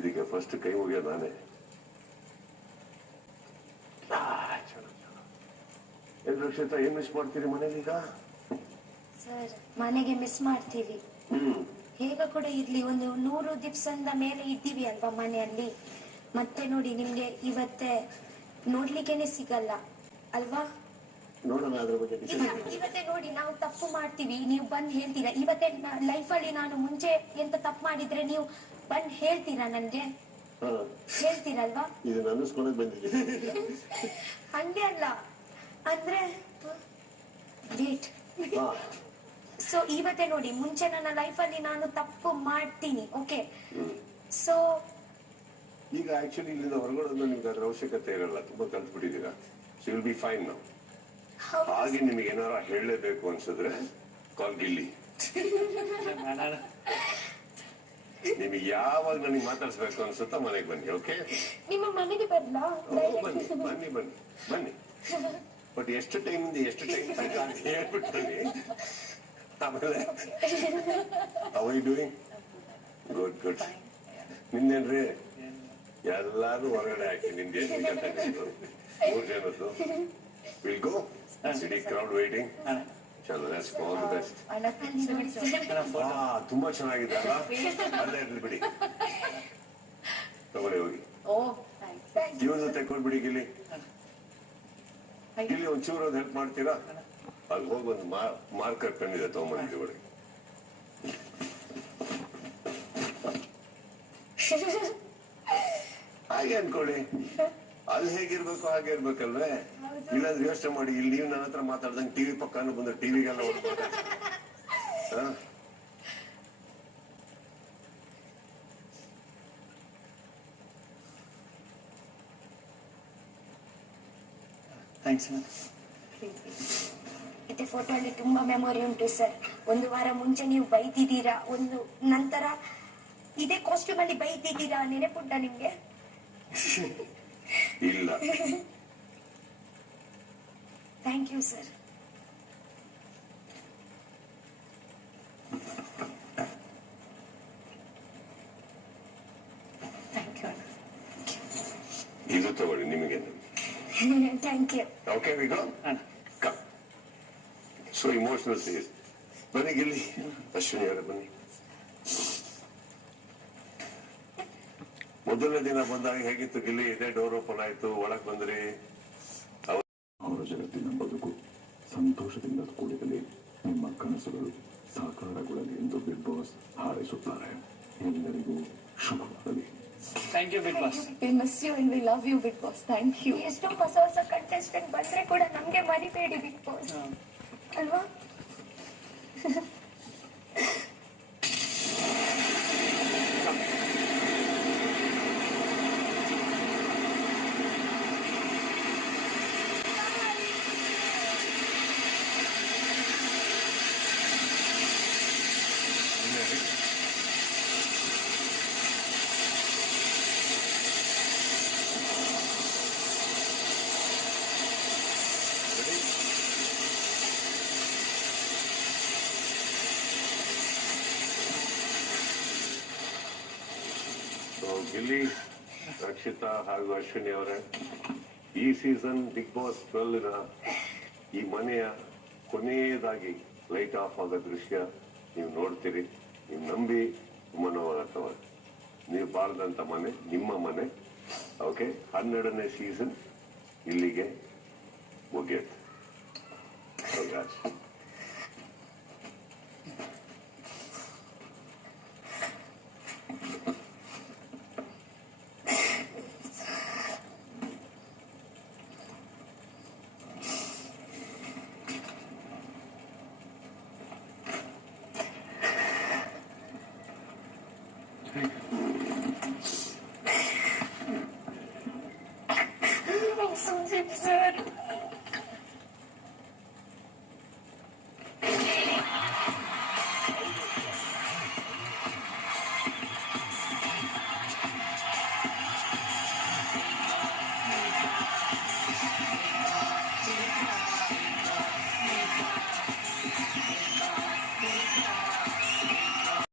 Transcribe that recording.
ಇದಕ್ಕೆ ಫಸ್ಟ್ ಕೈ ಮುಗಿಯೋದು ನಾನೇ. ಚಲೋ ಚಲೋ. ಏನ್ ರಕ್ಷಿತಾ ಏನ್ ಮಿಸ್ ಮಾಡ್ತೀರಿ ಮನೇಲಿ ಈಗ? ಸರ್ ಮನೆಗೆ ಮಿಸ್ ಮಾಡ್ತೀವಿ. ಹ್ಮ್. ಹೇಗ ಕೂಡ ಇರ್ಲಿ ಒಂದು ನೂರು ದಿವ್ಸದ ಮೇಲೆ ಇದ್ದೀವಿ ಅಲ್ವಾ ಮನೆಯಲ್ಲಿ? ಮತ್ತೆ ನೋಡಿ ನಿಮ್ಗೆ ಇವತ್ತೆ ನೋಡ್ಲಿಕ್ಕೇನೆ ಸಿಗಲ್ಲ ಅಲ್ವಾ? ನೋಡೋಣ ಅದ್ರ ಬಗ್ಗೆ ಇವತ್ತೇ ನೋಡಿ ನಾವು ತಪ್ಪು ಮಾಡ್ತೀವಿ. ನೀವು ಬಂದ್ ಹೇಳ್ತೀರಾ ಇವತ್ತೇ ಅಲ್ಲಿ ನಾನು ಮುಂಚೆ ಎಂತ ತಪ್ಪು ಮಾಡಿದ್ರೆ ನೀವು ಬಂದ್ ಹೇಳ್ತೀರಾ ನನ್ಗೆ? ಹೇಳ್ತೀರಲ್ವಾ? ಇದನ್ನ ಅನ್ನಿಸ್ಕೊಳಕ್ ಬಂದಿದ್ದೀನಿ ಹಂಗೆ ಅಲ್ಲ. ಅಂದ್ರೆ ವೇಟ್ ಹಾ. ಸೊ ಇವತ್ತೇ ನೋಡಿ ಮುಂಚೆ ನನ್ನ ಲೈಫಲ್ಲಿ ನಾನು ತಪ್ಪು ಮಾಡ್ತೀನಿ ಓಕೆ. ಸೊ ಈಗ ಆಕ್ಚುಲಿ ಇಲ್ಲಿಂದ ಹೊರಗಡೆ ನಿಮ್ಗೆ ಅದ್ರ ಅವಶ್ಯಕತೆ ಇರಲ್ಲ ತುಂಬಾ ಕಲ್ತ್ಬಿಟ್ಟಿದ್ದೀರಾ? ಸೊ ವಿಲ್ ಬಿ ಫೈನ್ ನಾವು ಹಾಗೆ ನಿಮಗೆ ಏನಾರ ಹೇಳಲೇಬೇಕು ಅನ್ಸಿದ್ರೆ ಕಾಲ್ ಗಿಲ್ಲಿ ನಿಮಗೆ ಯಾವಾಗ ನನಗೆ ಮಾತಾಡ್ಸ್ಬೇಕು ಅನ್ಸುತ್ತೋ ಮನೆಗೆ ಬನ್ನಿ ಓಕೆ ನಿಮ್ಮ ಮನೆಗೆ ಬರ್ಲಾ ಬನ್ನಿ ಬನ್ನಿ ಬನ್ನಿ ಬನ್ನಿ. ಬಟ್ ಎಷ್ಟು ಟೈಮ್ ಎಷ್ಟು ಟೈಮ್ ತನಕ ಅಂತ ಹೇಳ್ಬಿಟ್ಟು ಬನ್ನಿ. ಆಮೇಲೆ ಅವೈ ಡೂಯಿಂಗ್ ಗುಡ್ ಗುಡ್ ನಿನ್ನೇನ್ರಿ ಎಲ್ಲಾರು ಹೊರಗಡೆ ಹಾಕಿ ನಿಂದ ಮೂರು ಜನದ್ದು. Will go see the crowd waiting ಚಲೋ let's go all the best ಆ ತುಂಬಾ ಚೆನ್ನಾಗಿದೆ ಅಲ್ಲ ಅಲ್ಲೇ ಇರ್ಲಿ ಬಿಡಿ. ತಗೊಳ್ಳಿ ಹೋಗಿ. ಓ ಇವನು ತೆಕ್ಕೊಳ್ಬಿಡಿ ಇಲ್ಲಿ ಇಲ್ಲಿ ಒಂಚೂರು ಒಂದು ಹೆಲ್ಪ್ ಮಾಡ್ತೀರಾ? ಅಲ್ಲಿ ಹೋಗಿ ಒಂದು ಮಾರ್ಕರ್ ಪೆನ್ ಇದೆ ತಗೊಂಬಂದಿದ್ದೆ ಒಳಗೆ ಹಾಗೆ ಅನ್ಕೊಳ್ಳಿ. ಅಲ್ಲಿ ಹೇಗಿರ್ಬೇಕು ಹಾಗೆ ಇರ್ಬೇಕಲ್ವೇ? ಇಲ್ಲಾಂದ್ರೆ ಯೋಚನೆ ಮಾಡಿ ಇಲ್ಲಿ ನೀವು ನನ್ನ ಹತ್ರ ಮಾತಾಡ್ದಂಗೆ ಟಿವಿ ಪಕ್ಕನೂ ಬಂದ ಟಿವಿಗೆಲ್ಲ ಹಾ? ಮತ್ತೆ ಇದೆ ಫೋಟೋ ಅಲ್ಲಿ ತುಂಬಾ ಮೆಮೊರಿ ಉಂಟು ಸರ್. ಒಂದು ವಾರ ಮುಂಚೆ ನೀವು ಬೈತಿದ್ದೀರಾ ಒಂದು ನಂತರ ಇದೇ ಕಾಸ್ಟ್ಯೂಮ್ ಅಲ್ಲಿ ಬೈತಿದ್ದೀರಾ ನೆನಪುಂಟ ನಿಮ್ಗೆ? ಇಲ್ಲ. Thank you sir thank you ಇದು ತಗೊಳ್ಳಿ ನಿಮಗೆ. Thank you okay we go come So emotional says. ಬನ್ನಿ ಗಿಲ್ಲಿ. ಅಶ್ವಿನಿ ಅವರೇ ಬನ್ನಿ. ಮೊದಲನೇ ದಿನ ಬಂದಾಗ ಹೇಗಿತ್ತು ಗಿಲ್ಲಿ? ಇದೇ ಡೋರ್ ಓಪನ್ ಆಯ್ತು ಒಳಗ್ ಬಂದ್ರಿ? ಅವರ ಜಗತ್ತಿನ ಬದುಕು ಸಂತೋಷದಿಂದ ಕೂಡಿರಲಿ. ನಿಮ್ಮ ಕನಸುಗಳು ಸಾಕಾರಗೊಳ್ಳಲಿ ಎಂದು ಬಿಗ್ ಬಾಸ್ ಹಾರೈಸುತ್ತಾರೆ. ಎಲ್ಲರಿಗೂ ಶುಭವಾಗಲಿ. Thank you big boss we miss you and we love you big boss thank you ಎಷ್ಟು ಹೊಸ ಹೊಸ ಕಂಟೆಸ್ಟೆಂಟ್ ಬಂದ್ರೆ ಕೂಡ ನಮಗೆ ಮರಿಬೇಡಿ ಬಿಗ್ ಬಾಸ್ ಅಲ್ವಾ? ಗಿಲ್ಲಿ, ರಕ್ಷಿತಾ ಹಾಗೂ ಅಶ್ವಿನಿ ಅವರೇ, ಈ ಸೀಸನ್ ಬಿಗ್ ಬಾಸ್ ಟ್ವೆಲ್ನ ಈ ಮನೆಯ ಕೊನೆಯದಾಗಿ ಲೈಟ್ ಆಫ್ ಆಗೋ ದೃಶ್ಯ ನೀವು ನೋಡ್ತೀರಿ. ನೀವು ನಂಬಿ ತುಂಬಾ ನೋವಾಗತ್ತವ ನೀವು ಬಾಳ್ದಂತ ಮನೆ, ನಿಮ್ಮ ಮನೆ. ಓಕೆ ಹನ್ನೆರಡನೇ ಸೀಸನ್ ಇಲ್ಲಿಗೆ ಮುಗಿಯುತ್ತೆ.